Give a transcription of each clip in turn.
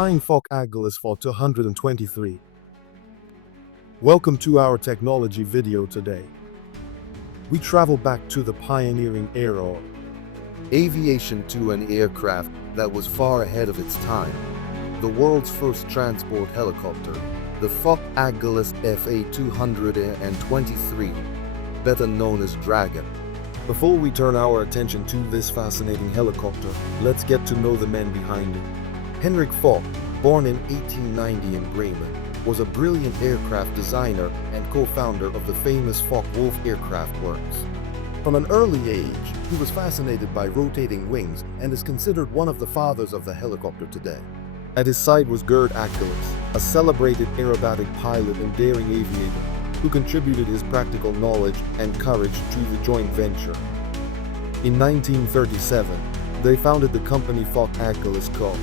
flying Focke Achgelis Fa 223. Welcome to our technology video today. We travel back to the pioneering era of aviation to an aircraft that was far ahead of its time. The world's first transport helicopter, the Focke Achgelis Fa 223, better known as Dragon. Before we turn our attention to this fascinating helicopter, let's get to know the men behind it. Henrik Focke, born in 1890 in Bremen, was a brilliant aircraft designer and co-founder of the famous Focke-Wulf Aircraft Works. From an early age, he was fascinated by rotating wings and is considered one of the fathers of the helicopter today. At his side was Gerd Achgelis, a celebrated aerobatic pilot and daring aviator, who contributed his practical knowledge and courage to the joint venture. In 1937, they founded the company Focke Achgelis Co.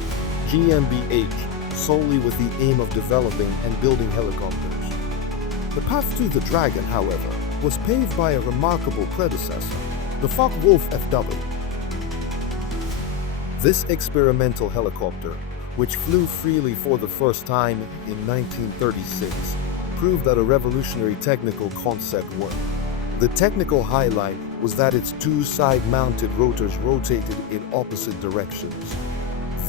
GmbH, solely with the aim of developing and building helicopters. The path to the Dragon, however, was paved by a remarkable predecessor, the Focke-Wulf FW. This experimental helicopter, which flew freely for the first time in 1936, proved that a revolutionary technical concept worked. The technical highlight was that its two side-mounted rotors rotated in opposite directions.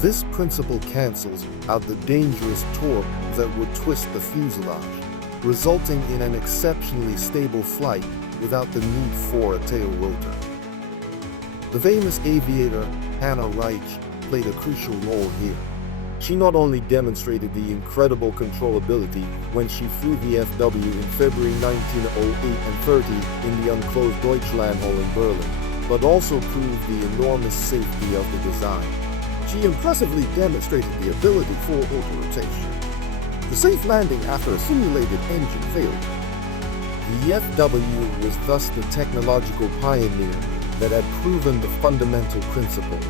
This principle cancels out the dangerous torque that would twist the fuselage, resulting in an exceptionally stable flight without the need for a tail rotor. The famous aviator Hannah Reich played a crucial role here. She not only demonstrated the incredible controllability when she flew the FW in February 1908 and 30 in the unclosed Deutschlandhalle in Berlin, but also proved the enormous safety of the design. She impressively demonstrated the ability for auto-rotation, the safe landing after a simulated engine failure. The FW was thus the technological pioneer that had proven the fundamental principles.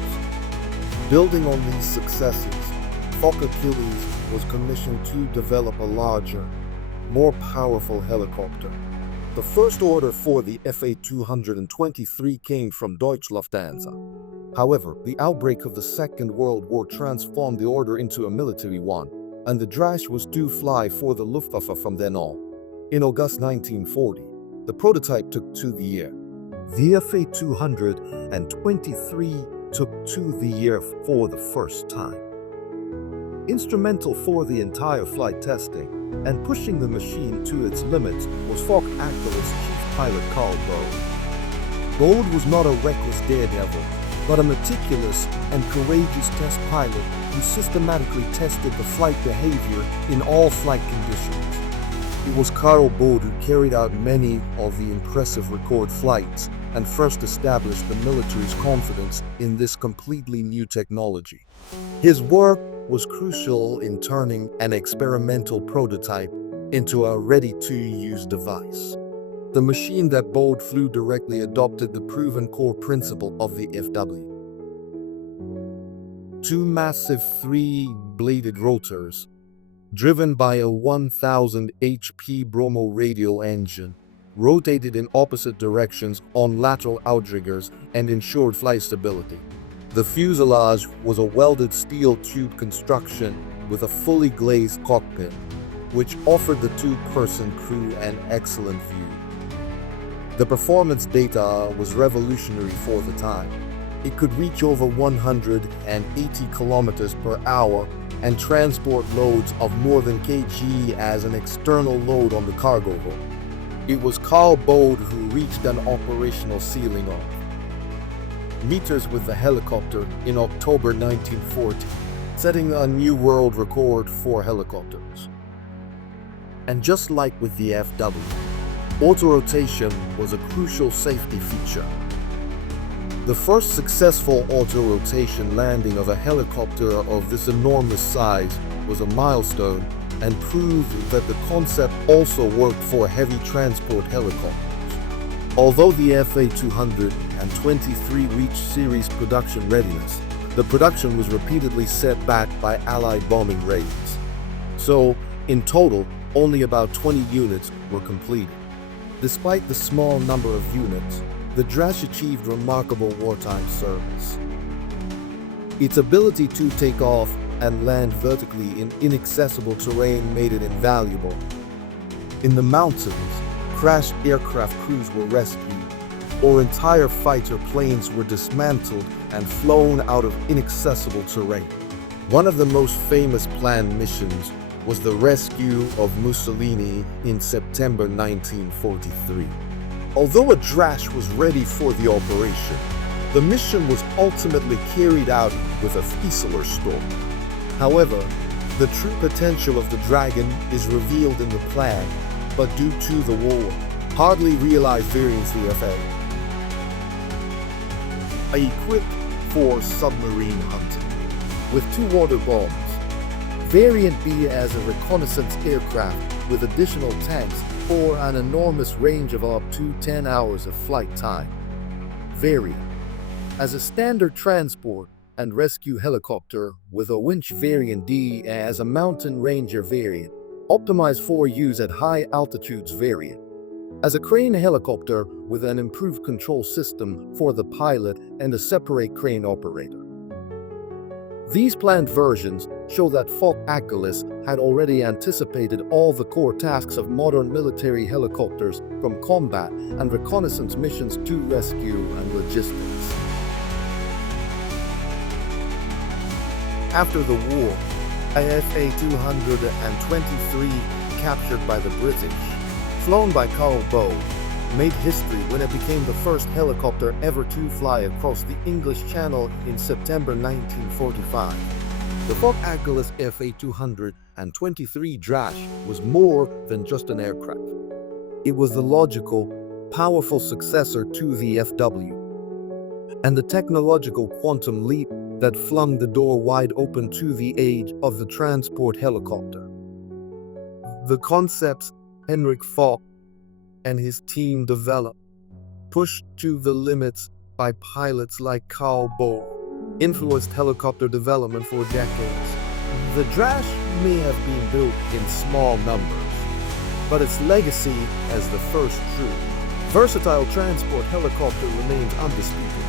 Building on these successes, Focke Achgelis was commissioned to develop a larger, more powerful helicopter. The first order for the Fa 223 came from Deutsche Lufthansa. However, the outbreak of the Second World War transformed the order into a military one, and the Drache was to fly for the Luftwaffe from then on. In August 1940, the prototype took to the air. The Fa 223 took to the air for the first time. Instrumental for the entire flight testing and pushing the machine to its limits was Focke Achgelis chief pilot Carl Bode. Bode was not a reckless daredevil, but a meticulous and courageous test pilot who systematically tested the flight behavior in all flight conditions. It was Carl Bode who carried out many of the impressive record flights and first established the military's confidence in this completely new technology. His work was crucial in turning an experimental prototype into a ready-to-use device. The machine that Bode flew directly adopted the proven core principle of the FW. Two massive three-bladed rotors, driven by a 1000 HP Bromo radial engine, rotated in opposite directions on lateral outriggers and ensured flight stability. The fuselage was a welded steel tube construction with a fully glazed cockpit, which offered the two-person crew an excellent view. The performance data was revolutionary for the time. It could reach over 180 kilometers per hour and transport loads of more than kg as an external load on the cargo hold. It was Carl Bode who reached an operational ceiling of meters with the helicopter in October 1940, setting a new world record for helicopters. And just like with the FW, auto-rotation was a crucial safety feature. The first successful auto-rotation landing of a helicopter of this enormous size was a milestone and proved that the concept also worked for heavy transport helicopters. Although the Fa 223 reached series production readiness, the production was repeatedly set back by Allied bombing raids. So, in total, only about 20 units were completed. Despite the small number of units, the Drache achieved remarkable wartime service. Its ability to take off and land vertically in inaccessible terrain made it invaluable. In the mountains, crashed aircraft crews were rescued, or entire fighter planes were dismantled and flown out of inaccessible terrain. One of the most famous planned missions was the rescue of Mussolini in September 1943. Although a Drache was ready for the operation, the mission was ultimately carried out with a Fieseler storm. However, the true potential of the Dragon is revealed in the plan, but due to the war, hardly realized variants the FA. Equipped for submarine hunting. With 2 water bombs, Variant B as a reconnaissance aircraft with additional tanks or an enormous range of up to 10 hours of flight time. Variant as a standard transport and rescue helicopter with a winch. Variant D as a mountain ranger variant, optimized for use at high altitudes. Variant as a crane helicopter with an improved control system for the pilot and a separate crane operator. These planned versions show that Focke Achgelis had already anticipated all the core tasks of modern military helicopters, from combat and reconnaissance missions to rescue and logistics. After the war, Fa-223, captured by the British, flown by Carl Bow, made history when it became the first helicopter ever to fly across the English Channel in September 1945. The Focke Achgelis Fa-223 Drache was more than just an aircraft. It was the logical, powerful successor to the FW, and the technological quantum leap that flung the door wide open to the age of the transport helicopter. The concepts Henrik Focke and his team developed, pushed to the limits by pilots like Carl Bohr, influenced helicopter development for decades. The Drache may have been built in small numbers, but its legacy as the first true versatile transport helicopter remains undisputed.